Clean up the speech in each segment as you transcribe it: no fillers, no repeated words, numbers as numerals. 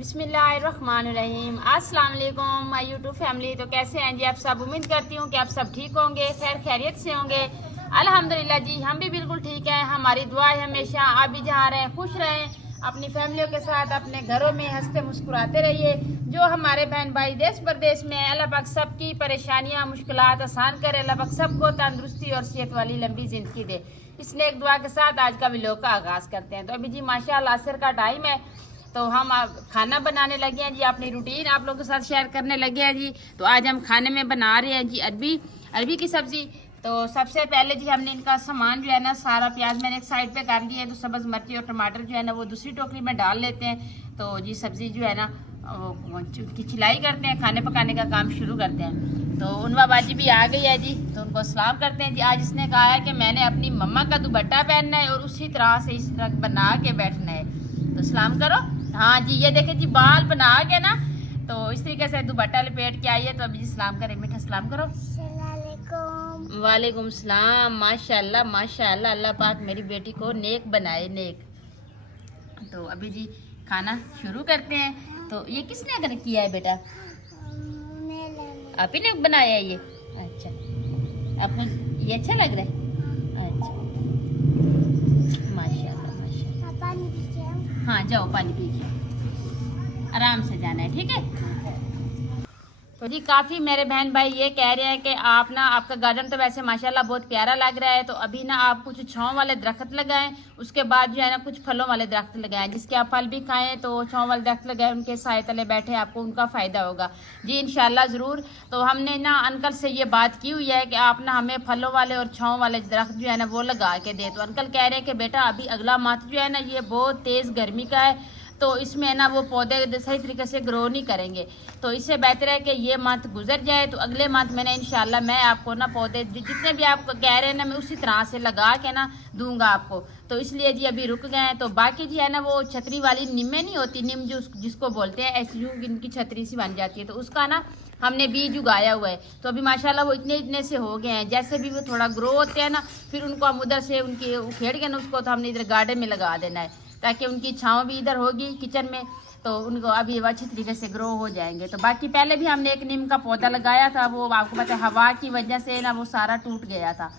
बिस्मिल्लाहिर्रहमानिर्रहीम। अस्सलाम वालेकुम माय यूट्यूब फैमिली। तो कैसे हैं जी आप सब? उम्मीद करती हूँ कि आप सब ठीक होंगे, खैर खैरियत से होंगे। अल्हम्दुलिल्लाह जी हम भी बिल्कुल ठीक हैं। हमारी दुआ है हमेशा आप भी जहाँ रहें खुश रहें, अपनी फैमिलियों के साथ अपने घरों में हंसते मुस्कुराते रहिए। जो हमारे बहन भाई देश प्रदेश में हैं, अल्लाह पाक सबकी परेशानियाँ मुश्किलात आसान करे। अल्लाह पाक सबको तंदुरुस्ती और सेहत वाली लंबी ज़िंदगी दे। इसलिए एक दुआ के साथ आज का व्लॉग का आगाज़ करते हैं। तो अभी जी माशाअल्लाह असर का टाइम है, तो हम खाना बनाने लगे हैं जी। अपनी रूटीन आप लोगों के साथ शेयर करने लगे हैं जी। तो आज हम खाने में बना रहे हैं जी अरबी की सब्ज़ी। तो सबसे पहले जी हमने इनका सामान जो है ना, सारा प्याज मैंने एक साइड पे कर लिया है, तो सब्ज़ मिर्ची और टमाटर जो है ना वो दूसरी टोकरी में डाल लेते हैं। तो जी सब्ज़ी जो है ना की छिलाई करते हैं, खाने पकाने का काम शुरू करते हैं। तो उनवा बाजी भी आ गई है जी, तो उनको सलाम करते हैं जी। आज इसने कहा है कि मैंने अपनी मम्मा का दुपट्टा पहनना है और उसी तरह से इस तरह बना के बैठना है। तो सलाम करो। हाँ जी, ये देखे जी बाल बना के ना, तो इस तरीके से दुपट्टा लपेट के आई है। तो अभी जी सलाम करें, मीठा सलाम करो। वालेकुम सलाम। माशाल्लाह माशाल्लाह, अल्लाह पाक मेरी बेटी को नेक बनाए, नेक। तो अभी जी खाना शुरू करते हैं। तो ये किसने अगर किया है बेटा? आप ही ने बनाया है ये? अच्छा, आपको ये अच्छा लग रहा है? अच्छा, माशाल्लाह माशाल्लाह। हाँ जाओ पानी पीजिए, आराम से जाना है, ठीक है। तो जी काफ़ी मेरे बहन भाई ये कह रहे हैं कि आप ना, आपका गार्डन तो वैसे माशाल्लाह बहुत प्यारा लग रहा है, तो अभी ना आप कुछ छांव वाले दरख्त लगाएं, उसके बाद जो है ना कुछ फलों वाले दरख्त लगाएं, जिसके आप फल भी खाएं। तो छांव वाले दरख्त लगाएं, उनके साए तले बैठे, आपको उनका फ़ायदा होगा जी इंशाल्लाह ज़रूर। तो हमने ना अंकल से ये बात की हुई है कि आप ना हमें फलों वाले और छांव वाले दरख्त जो है ना वो लगा के दे। तो अंकल कह रहे हैं कि बेटा अभी अगला मंथ जो है ना ये बहुत तेज़ गर्मी का है, तो इसमें ना वो पौधे सही तरीके से ग्रो नहीं करेंगे। तो इससे बेहतर है कि ये मंथ गुजर जाए, तो अगले मंथ मैंने इंशाल्लाह मैं आपको ना पौधे जितने भी आप कह रहे हैं ना, मैं उसी तरह से लगा के ना दूंगा आपको। तो इसलिए जी अभी रुक गए हैं। तो बाकी जी है ना वो छतरी वाली नीमें नहीं होती, नीम जो जिसको बोलते हैं, ऐसी यूँ इनकी छतरी सी बन जाती है, तो उसका ना हमने बीज उगाया हुआ है। तो अभी माशाल्लाह वो इतने इतने से हो गए हैं। जैसे भी वो थोड़ा ग्रो होते हैं ना, फिर उनको हम उधर से उनकी उखेड़ के ना उसको तो हमने इधर गार्डन में लगा देना है, ताकि उनकी छाँव भी इधर होगी किचन में, तो उनको अभी अच्छी तरीके से ग्रो हो जाएंगे। तो बाकी पहले भी हमने एक नीम का पौधा लगाया था, वो आपको पता है हवा की वजह से ना वो सारा टूट गया था,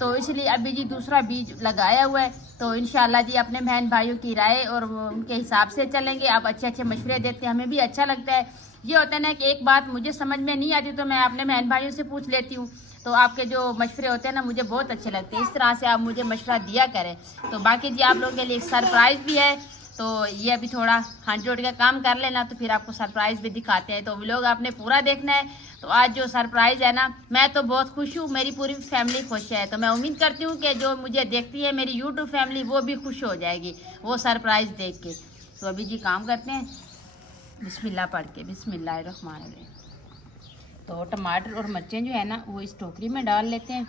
तो इसलिए अभी जी दूसरा बीज लगाया हुआ है। तो इंशाल्लाह जी अपने बहन भाइयों की राय और उनके हिसाब से चलेंगे। आप अच्छे अच्छे मशवरे देते हैं, हमें भी अच्छा लगता है। ये होता है ना कि एक बात मुझे समझ में नहीं आती तो मैं अपने बहन भाइयों से पूछ लेती हूँ, तो आपके जो मशवरे होते हैं ना मुझे बहुत अच्छे लगते हैं। इस तरह से आप मुझे मशवरा दिया करें। तो बाकी जी आप लोगों के लिए एक सरप्राइज़ भी है, तो ये अभी थोड़ा हाथ जोड़ के काम कर लेना, तो फिर आपको सरप्राइज़ भी दिखाते हैं। तो व्लॉग आपने पूरा देखना है। तो आज जो सरप्राइज़ है ना, मैं तो बहुत खुश हूँ, मेरी पूरी फैमिली खुश है। तो मैं उम्मीद करती हूँ कि जो मुझे देखती है मेरी यूट्यूब फैमिली वो भी खुश हो जाएगी वो सरप्राइज़ देख के। तो अभी जी काम करते हैं बिस्मिल्लाह पढ़ के, बिस्मिल्लाहिर्रहमानिर्रहीम। तो टमाटर और मिर्चें जो है ना वो इस टोकरी में डाल लेते हैं।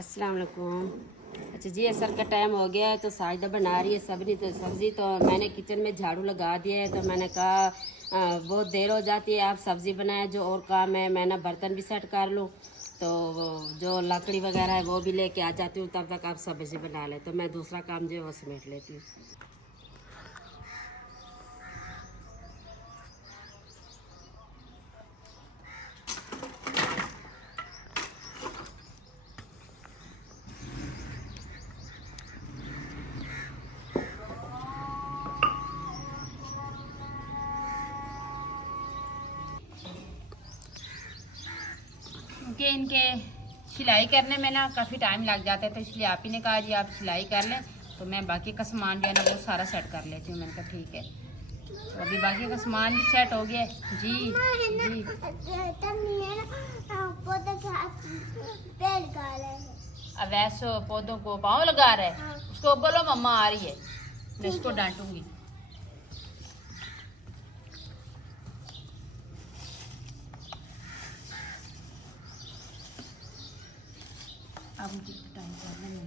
अस्सलाम वालेकुम। अच्छा जी असर का टाइम हो गया है, तो साजदा बना रही है सब्ज़ी। तो मैंने किचन में झाड़ू लगा दिया है, तो मैंने कहा बहुत देर हो जाती है, आप सब्ज़ी बनाए, जो और काम है मैं ना बर्तन भी सेट कर लूँ। तो जो लकड़ी वगैरह है वो भी लेके आ जाती हूँ, तब तक आप सब्ज़ी बना लें, तो मैं दूसरा काम जो है वो समेट लेती हूँ। कि इनके सिलाई करने में ना काफ़ी टाइम लग जाता है, तो इसलिए आप ही ने कहा जी आप सिलाई कर लें, तो मैं बाकी का सामान जो है ना वो सारा सेट कर लेती हूँ। मैंने कहा ठीक है। तो अभी बाकी का सामान भी सेट हो गया जी जी। अब वैसे पौधों को पाँव लगा रहा है, उसको बोलो मम्मा आ रही है, मैं उसको डांटूंगी। अब मुझे टाइम करना नहीं।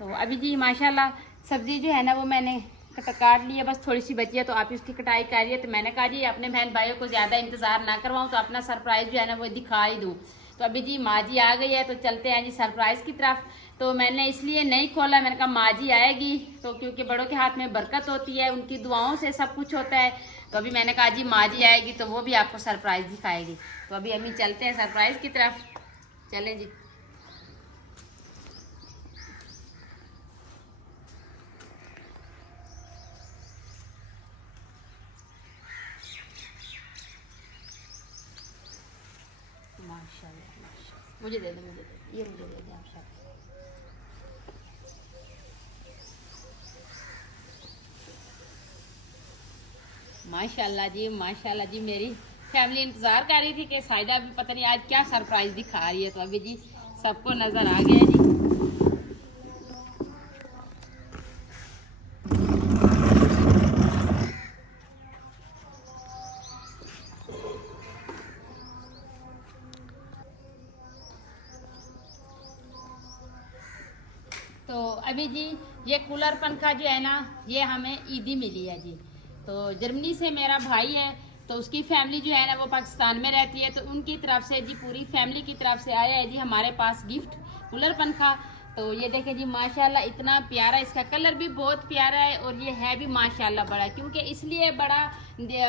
तो अभी जी माशाल्लाह सब्जी जो है ना वो मैंने काट ली है, बस थोड़ी सी बची है, तो आप इसकी कटाई करिए। तो मैंने कहा जी अपने बहन भाइयों को ज़्यादा इंतज़ार ना करवाऊँ, तो अपना सरप्राइज़ जो है ना वो दिखा ही दूँ। तो अभी जी माँ जी आ गई है, तो चलते हैं जी सरप्राइज़ की तरफ। तो मैंने इसलिए नहीं खोला, मैंने कहा माँ जी आएगी तो, क्योंकि बड़ों के हाथ में बरकत होती है, उनकी दुआओं से सब कुछ होता है। तो अभी मैंने कहा जी माँ जी आएगी तो वो भी आपको सरप्राइज़ दिखाएगी। तो अभी अभी चलते हैं सरप्राइज़ की तरफ, चलें जी। माशाल्लाह मुझे दे दो, मुझे दे, ये मुझे दे दे आप सब। माशाल्लाह जी माशाल्लाह जी, मेरी फैमिली इंतज़ार कर रही थी कि साइदा भी पता नहीं आज क्या सरप्राइज़ दिखा रही है। तो अभी जी सबको नज़र आ गया जी। तो अभी जी ये कूलर पंखा जो है ना ये हमें ईदी मिली है जी। तो जर्मनी से मेरा भाई है, तो उसकी फैमिली जो है ना वो पाकिस्तान में रहती है, तो उनकी तरफ से जी पूरी फैमिली की तरफ से आया है जी हमारे पास गिफ्ट कूलर पंखा। तो ये देखें जी माशाल्लाह इतना प्यारा, इसका कलर भी बहुत प्यारा है और ये है भी माशाल्लाह बड़ा, क्योंकि इसलिए बड़ा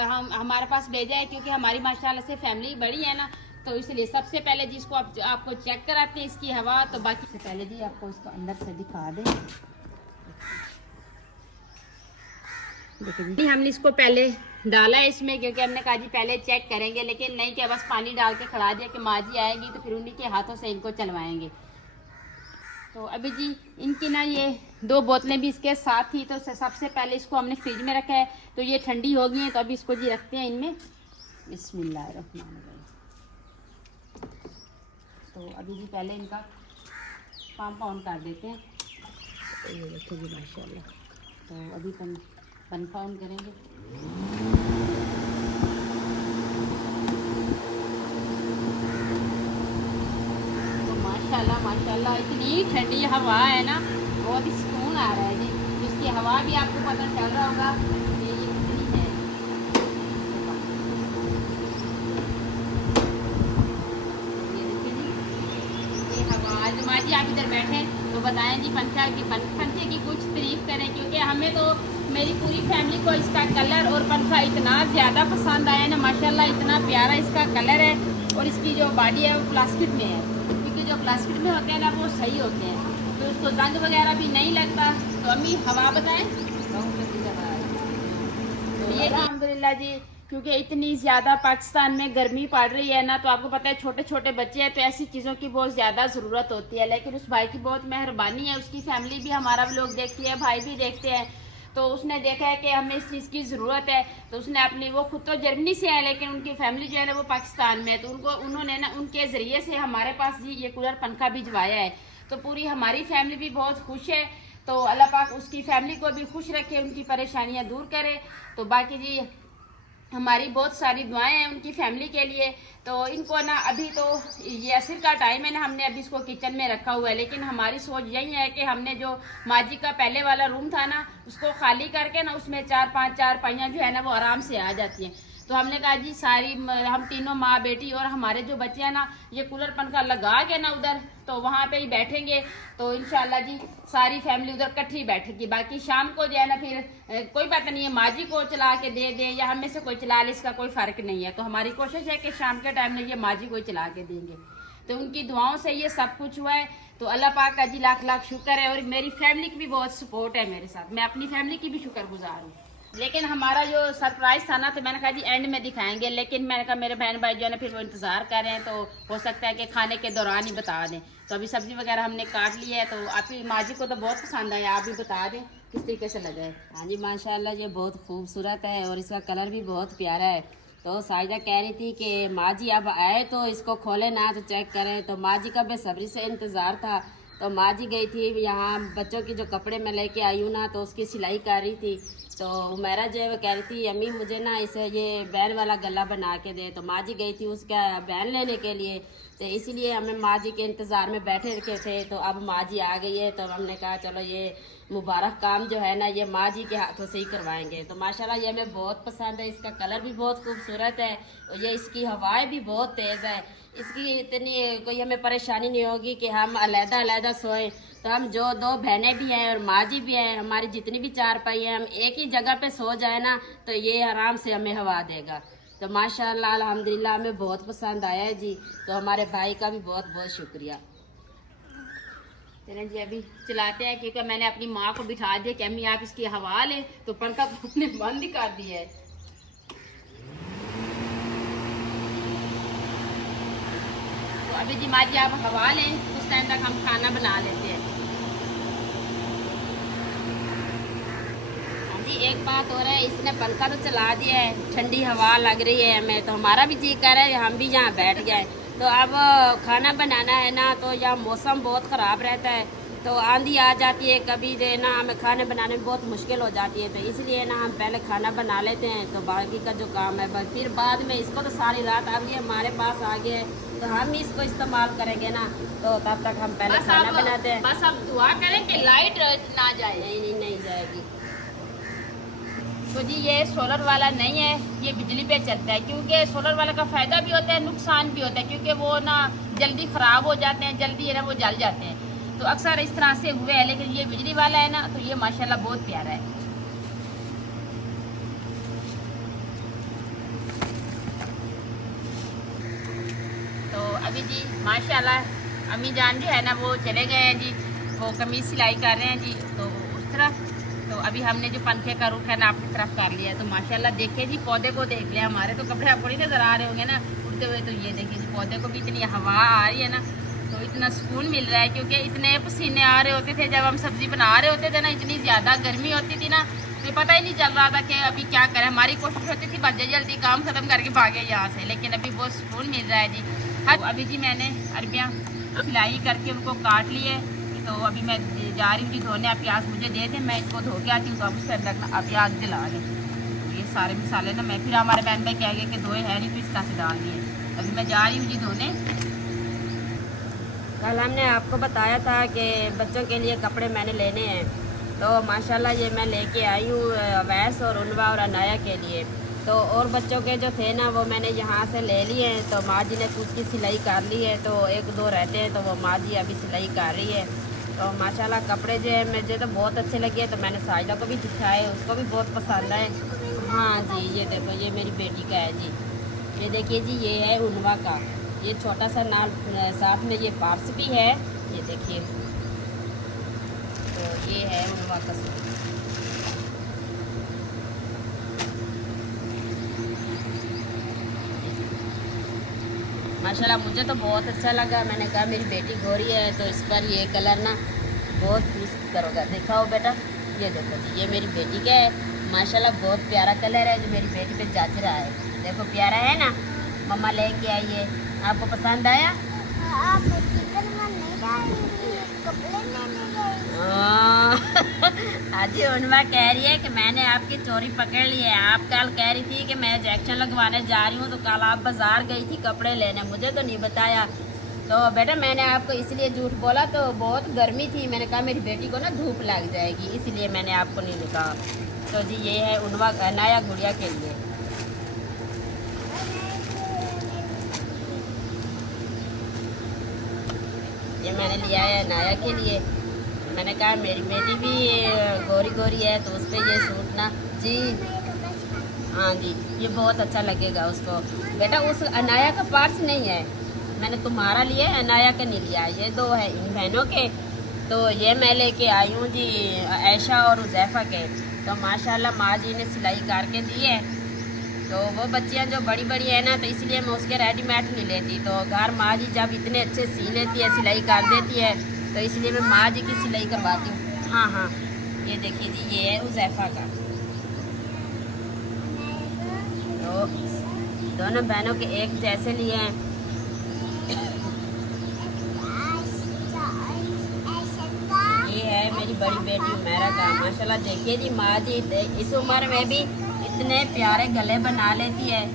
हम हमारे पास भेजा है क्योंकि हमारी माशाल्लाह से फैमिली बड़ी है ना, तो इसलिए सबसे पहले जी इसको आपको चेक कराते हैं इसकी हवा। तो बाकी से पहले जी आपको इसको अंदर से दिखा दें। देखिए जी हमने इसको पहले डाला है इसमें, क्योंकि हमने कहा जी पहले चेक करेंगे, लेकिन नहीं क्या बस पानी डाल के खड़ा दिया कि माँ जी आएंगी तो फिर उन्हीं के हाथों से इनको चलवाएंगे। तो अभी जी इनकी ना ये 2 बोतलें भी इसके साथ ही, तो सबसे पहले इसको हमने फ्रिज में रखा है, तो ये ठंडी हो गई हैं, तो अभी इसको जी रखते हैं इनमें। बिस्मिल्लाहिर्रहमानिर्रहीम। तो अभी जी पहले इनका पंप ऑन कर देते हैं। तो ये देखिए जी माशाल्लाह, तो अभी पंप ऑन करेंगे। तो माशाल्लाह माशाल्लाह इतनी ठंडी हवा है ना, बहुत ही सुकून आ रहा है जी। इसकी हवा भी आपको पता चल रहा होगा ये कितनी है। माँ जी आप इधर बैठे तो बताएं जी पंखे की कुछ तारीफ करें, क्योंकि हमें तो मेरी पूरी फैमिली को इसका कलर और पंखा इतना ज़्यादा पसंद आया ना, माशाल्लाह इतना प्यारा इसका कलर है। और इसकी जो बॉडी है वो प्लास्टिक में है, क्योंकि जो प्लास्टिक में होते हैं ना वो सही होते हैं, तो उसको जंग वगैरह भी नहीं लगता। तो अम्मी हवा बताएं। तो ये अल्हम्दुलिल्लाह जी, क्योंकि इतनी ज़्यादा पाकिस्तान में गर्मी पड़ रही है ना, तो आपको पता है छोटे छोटे बच्चे हैं, तो ऐसी चीज़ों की बहुत ज़्यादा ज़रूरत होती है। लेकिन उस भाई की बहुत मेहरबानी है, उसकी फैमिली भी हमारा व्लॉग देखती है, भाई भी देखते हैं, तो उसने देखा है कि हमें इस चीज़ की ज़रूरत है, तो उसने अपनी, वो खुद तो जर्मनी से है लेकिन उनकी फैमिली जो है ना वो पाकिस्तान में है, तो उन्होंने ना उनके ज़रिए से हमारे पास जी ये कूलर पंखा भिजवाया है। तो पूरी हमारी फैमिली भी बहुत खुश है, तो अल्लाह पाक उसकी फैमिली को भी खुश रखे, उनकी परेशानियाँ दूर करे। तो बाकी जी हमारी बहुत सारी दुआएं हैं उनकी फैमिली के लिए। तो इनको ना अभी तो ये असर का टाइम है ना, हमने अभी इसको किचन में रखा हुआ है, लेकिन हमारी सोच यही है कि हमने जो माँ जी का पहले वाला रूम था ना उसको खाली करके ना उसमें 4-5 चारपाइयाँ जो है ना वो आराम से आ जाती हैं। तो हमने कहा जी सारी हम तीनों माँ बेटी और हमारे जो बच्चे हैं ना ये कूलर पंखा लगा के ना उधर तो वहाँ पे ही बैठेंगे, तो इंशाल्लाह जी सारी फैमिली उधर इकट्ठी बैठेगी। बाकी शाम को जो है ना फिर कोई बात नहीं है, माँ जी को चला के दे दें या हम में से कोई चला ले, इसका कोई फर्क नहीं है। तो हमारी कोशिश है कि शाम के टाइम में ये माँ जी को चला के देंगे। तो उनकी दुआओं से ये सब कुछ हुआ है, तो अल्लाह पाक का जी लाख लाख शुक्र है। और मेरी फैमिली की भी बहुत सपोर्ट है मेरे साथ, मैं अपनी फैमिली की भी शुक्रगुजार हूँ। लेकिन हमारा जो सरप्राइज था ना तो मैंने कहा जी एंड में दिखाएंगे, लेकिन मैंने कहा मेरे बहन भाई जो है ना फिर वो इंतज़ार कर रहे हैं, तो हो सकता है कि खाने के दौरान ही बता दें। तो अभी सब्जी वगैरह हमने काट ली है, तो आपकी माँ जी को तो बहुत पसंद आया, आप भी बता दें किस तरीके से लगा है। हाँ जी माशाल्लाह ये बहुत खूबसूरत है और इसका कलर भी बहुत प्यारा है। तो साजिदा कह रही थी कि माँ जी अब आए तो इसको खोले ना तो चेक करें, तो माँ जी का बेसब्री से इंतज़ार था। तो माँ जी गई थी यहाँ बच्चों की जो कपड़े मैं लेके आई हूँ ना तो उसकी सिलाई कर रही थी। तो उमेरा जो है वो कह रही थी अम्मी मुझे ना इसे ये बैन वाला गला बना के दे। तो माँ जी गई थी उसका बैन लेने के लिए, तो इसीलिए हमें माँ जी के इंतज़ार में बैठे रखे थे। तो अब माँ जी आ गई है, तो हमने कहा चलो ये मुबारक काम जो है ना ये माँ जी के हाथों से ही करवाएंगे। तो माशाल्लाह ये हमें बहुत पसंद है, इसका कलर भी बहुत खूबसूरत है और ये इसकी हवाएं भी बहुत तेज़ है। इसकी इतनी कोई हमें परेशानी नहीं होगी कि हम अलहदा अलहदा सोएं। तो हम जो दो बहनें भी हैं और माँ जी भी हैं, हमारी जितनी भी चारपाई हैं, हम एक ही जगह पे सो जाए ना तो ये आराम से हमें हवा देगा। तो माशाल्लाह अल्हम्दुलिल्लाह हमें बहुत पसंद आया है जी। तो हमारे भाई का भी बहुत बहुत शुक्रिया। चलें जी अभी चलाते हैं, क्योंकि मैंने अपनी माँ को बिठा दिया कि अम्मी आप इसकी हवा लें, तो पंखा तो हमने बंद ही कर दिया है। तो अभी जी माँ जी आप हवा लें, उस टाइम तक हम खाना बना लेते हैं। हाँ जी एक बात और है, इसने पंखा तो चला दिया है, ठंडी हवा लग रही है हमें, तो हमारा भी जी कर रहा है हम भी यहाँ बैठ जाए। तो अब खाना बनाना है ना, तो यहाँ मौसम बहुत ख़राब रहता है, तो आंधी आ जाती है कभी जो है ना हमें खाने बनाने में बहुत मुश्किल हो जाती है। तो इसलिए ना हम पहले खाना बना लेते हैं, तो बाकी का जो काम है फिर बाद में इसको तो सारी रात अब ये हमारे पास आ गया है तो हम इसको इस्तेमाल करेंगे ना, तो तब तक हम पहले खाना बनाते हैं। बस अब दुआ करें कि लाइट ना जाए। नहीं जाएगी। तो जी ये सोलर वाला नहीं है, ये बिजली पे चलता है, क्योंकि सोलर वाला का फ़ायदा भी होता है नुकसान भी होता है, क्योंकि वो ना जल्दी ख़राब हो जाते हैं, जल्दी है ना वो जल जाते हैं। तो अक्सर इस तरह से हुए हैं, लेकिन ये बिजली वाला है ना तो ये माशाल्लाह बहुत प्यारा है। तो अभी जी माशाल्लाह अम्मी जान जो है ना वो चले गए हैं जी, वो कमीज सिलाई कर रहे हैं जी, तो उस तरफ। तो अभी हमने जो पंखे का रुख है ना अपनी तरफ कर लिया है। तो माशाल्लाह देखिए जी पौधे को देख लिया, हमारे तो कपड़े आपको नहीं नज़र आ रहे होंगे ना उड़ते हुए, तो ये देखिए जी पौधे को भी इतनी हवा आ रही है ना, तो इतना सुकून मिल रहा है। क्योंकि इतने पसीने आ रहे होते थे जब हम सब्ज़ी बना रहे होते थे ना, इतनी ज़्यादा गर्मी होती थी ना, तो पता ही नहीं चल रहा था कि अभी क्या करें। हमारी कोशिश होती थी बस जल्दी काम ख़त्म करके भागे यहाँ से, लेकिन अभी बहुत सुकून मिल रहा है जी। हाँ अभी जी मैंने अरबियाँ सिलाई करके उनको काट लिए, तो अभी मैं जा रही हूँ जी धोने। आप प्याज मुझे दे दें, मैं इसको धो के आती हूँ, तो अब उसके अंदर आप प्याज दिला दें। ये सारे मसाले ना मैं फिर हमारे बहन भाई कह गए कि धोए है नहीं, तो इस तरह से डाल दिए। अभी मैं जा रही हूँ जी धोने। कल हमने आपको बताया था कि बच्चों के लिए कपड़े मैंने लेने हैं, तो माशाल्लाह ये मैं लेके आई हूँ अवैस और उनवा और अनाया के लिए। तो और बच्चों के जो थे ना वो मैंने यहाँ से ले लिए हैं, तो माँ जी ने कुछ की सिलाई कर ली है, तो एक दो रहते हैं तो वो माँ जी अभी सिलाई कर रही है। तो माशाल्लाह कपड़े जो है मुझे तो बहुत अच्छे लगे, तो मैंने साजिदा को भी दिखाए, उसको भी बहुत पसंद आए। हाँ जी ये देखो ये मेरी बेटी का है जी, ये देखिए जी ये है उनवा का, ये छोटा सा नाल साथ में ये पार्स भी है, ये देखिए। तो ये है उनवा का सूट। माशाल्लाह मुझे तो बहुत अच्छा लगा। मैंने कहा मेरी बेटी गोरी है तो इस पर ये कलर ना बहुत चूज करोगा। दिखाओ बेटा, ये देखो जी ये मेरी बेटी का है, माशाल्लाह बहुत प्यारा कलर है जो मेरी बेटी पे जच रहा है। देखो प्यारा है ना, मम्मा लेके आई है, आपको पसंद आया? आज उन्मा कह रही है कि मैंने आपकी चोरी पकड़ ली है। आप कल कह रही थी कि मैं इंजेक्शन लगवाने जा रही हूँ, तो कल आप बाजार गई थी कपड़े लेने, मुझे तो नहीं बताया। तो बेटा मैंने आपको इसलिए झूठ बोला, तो बहुत गर्मी थी, मैंने कहा मेरी बेटी को ना धूप लग जाएगी, इसलिए मैंने आपको नहीं कहा। तो जी ये है उनवा अनाया गुड़िया के लिए। ये मैंने लिया है अनाया के लिए। मैंने कहा मेरी बेटी भी गोरी गोरी है तो उस पर ये सूट ना जी, हाँ जी ये बहुत अच्छा लगेगा उसको। बेटा उस अनाया का पर्स नहीं है, मैंने तुम्हारा लिया है, अनाया का नहीं लिया। ये दो है इन बहनों के, तो ये मैं लेके आई हूँ जी ऐशा और उज़ैफ़ा के। तो माशाल्लाह माँ जी ने सिलाई करके दी है। तो वो बच्चियाँ जो बड़ी बड़ी है ना, तो इसलिए मैं उसके रेडीमेड नहीं लेती। तो घर माँ जी जब इतने अच्छे सी लेती है, सिलाई कर देती है, तो इसलिए मैं माँ जी की सिलाई करवाती हूँ। हाँ हाँ ये देखिए जी ये है उज़ैफ़ा का। तो दोनों बहनों के एक जैसे लिए हैं। ये है मेरी बड़ी बेटी उमैरा का। माशाल्लाह देखिए जी माँ जी इस उम्र में भी इतने प्यारे गले बना लेती है।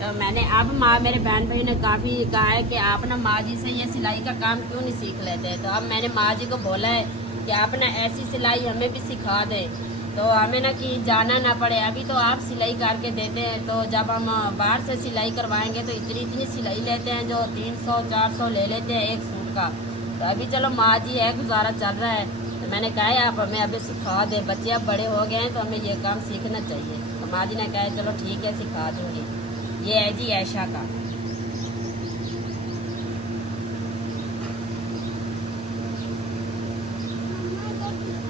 तो मैंने अब माँ मेरे बहन भाई ने काफ़ी कहा है कि आप ना माँ जी से ये सिलाई का काम क्यों नहीं सीख लेते। तो अब मैंने माँ जी को बोला है कि आप ना ऐसी सिलाई हमें भी सिखा दें, तो हमें ना कि जाना ना पड़े। अभी तो आप सिलाई करके देते हैं, तो जब हम बाहर से सिलाई करवाएंगे तो इतनी इतनी सिलाई लेते हैं, जो 300-400 ले लेते हैं एक सूट का। तो अभी चलो माँ जी है, गुजारा चल रहा है। तो मैंने कहा है आप हमें अभी सिखा दें, बच्चे अब बड़े हो गए हैं तो हमें ये काम सीखना चाहिए। तो माँ जी ने कहा है चलो ठीक है सिखा दूँगी। ये है जी ऐशा का।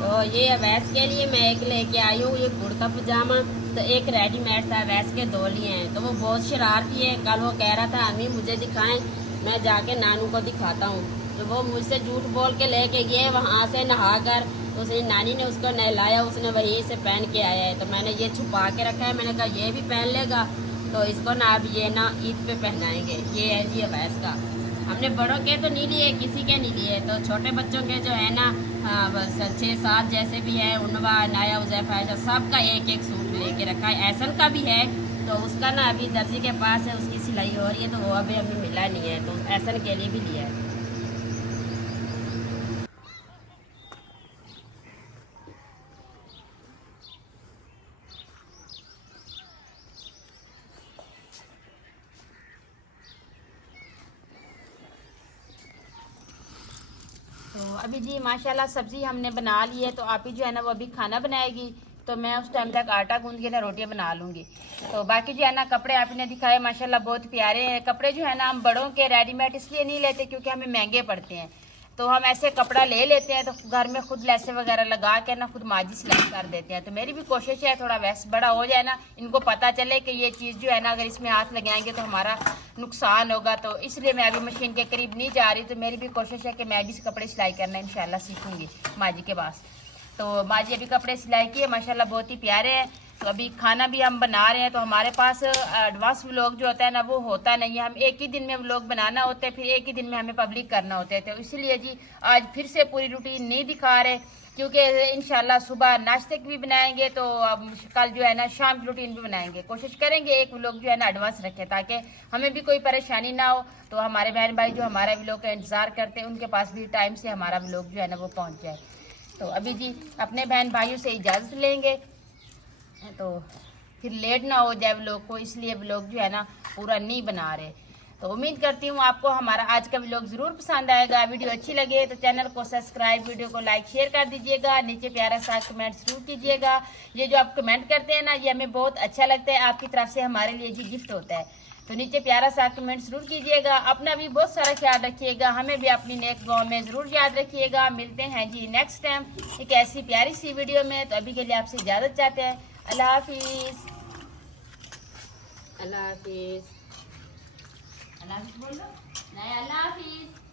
तो ये वैस के लिए मैं एक लेके आई हूँ, ये कुर्ता पजामा। तो एक रेडीमेड था, वैस के दो लिए हैं। तो वो बहुत शरारती है, कल वो कह रहा था अम्मी मुझे दिखाएं, मैं जाके नानू को दिखाता हूँ। तो वो मुझसे झूठ बोल के लेके गए वहाँ से नहा कर। तो उसने नानी ने उसको नहलाया, उसने वहीं से पहन के आया है। तो मैंने ये छुपा के रखा है, मैंने कहा ये भी पहन लेगा तो इसको ना अब ये ना ईद पे पहनाएंगे। ये है जी अवैस का। हमने बड़ों के तो नहीं लिए, किसी के नहीं लिए। तो छोटे बच्चों के जो है ना 6-7 जैसे भी है, उनवा अनाया उज़ैफ़ा ऐशा सबका एक एक सूट लेके रखा है। ऐसन का भी है, तो उसका ना अभी दर्जी के पास है, उसकी सिलाई हो रही है, तो वो अभी हमें मिला नहीं है, तो ऐसन के लिए भी लिया है। तो अभी जी माशाल्लाह सब्ज़ी हमने बना ली है। तो आप ही जो है ना वो अभी खाना बनाएगी, तो मैं उस टाइम तक आटा गूंद के ना रोटियां बना लूँगी। तो बाकी जो है ना कपड़े आप ही ने दिखाए माशाल्लाह बहुत प्यारे हैं। कपड़े जो है ना हम बड़ों के रेडीमेड इसलिए नहीं लेते क्योंकि हमें महंगे पड़ते हैं। तो हम ऐसे कपड़ा ले लेते हैं, तो घर में खुद लैसे वगैरह लगा के ना खुद माजी सिलाई कर देते हैं। तो मेरी भी कोशिश है थोड़ा वैसे बड़ा हो जाए ना, इनको पता चले कि ये चीज़ जो है ना अगर इसमें हाथ लगाएंगे तो हमारा नुकसान होगा। तो इसलिए मैं अभी मशीन के करीब नहीं जा रही। तो मेरी भी कोशिश है कि मैं भी कपड़े सिलाई करना इंशाल्लाह सीखूंगी माजी के पास। तो माजी अभी कपड़े सिलाई किए माशाल्लाह बहुत ही प्यारे हैं। तो अभी खाना भी हम बना रहे हैं। तो हमारे पास एडवांस व्लॉग जो होता है ना वो होता नहीं है, हम एक ही दिन में व्लॉग बनाना होता है, फिर एक ही दिन में हमें पब्लिक करना होता है। तो इसीलिए जी आज फिर से पूरी रूटीन नहीं दिखा रहे, क्योंकि इंशाल्लाह सुबह नाश्ते की भी बनाएंगे, तो अब कल जो है ना शाम की रूटीन भी बनाएंगे। कोशिश करेंगे एक व्लॉग जो है ना एडवांस रखें ताकि हमें भी कोई परेशानी ना हो। तो हमारे बहन भाई जो हमारे व्लॉग का इंतज़ार करते हैं उनके पास भी टाइम से हमारा व्लॉग जो है ना वो पहुँच जाए। तो अभी जी अपने बहन भाइयों से इजाज़त लेंगे, तो फिर लेट ना हो जाए व्लॉग को, इसलिए व्लॉग जो है ना पूरा नहीं बना रहे। तो उम्मीद करती हूँ आपको हमारा आज का व्लॉग ज़रूर पसंद आएगा। वीडियो अच्छी लगे तो चैनल को सब्सक्राइब, वीडियो को लाइक शेयर कर दीजिएगा। नीचे प्यारा सा कमेंट जरूर कीजिएगा। ये जो आप कमेंट करते हैं ना ये हमें बहुत अच्छा लगता है, आपकी तरफ से हमारे लिए जी गिफ्ट होता है। तो नीचे प्यारा सा कमेंट जरूर कीजिएगा। अपना भी बहुत सारा ख्याल रखिएगा, हमें भी अपनी नेक दुआ में ज़रूर याद रखिएगा। मिलते हैं जी नेक्स्ट टाइम एक ऐसी प्यारी सी वीडियो में। तो अभी के लिए आपसे इजाज़त चाहते हैं। अल्लाह हाफिज़। अल्लाह हाफिज़। अल्लाह हाफिज़ बोलो, नहीं अल्लाह हाफिज़।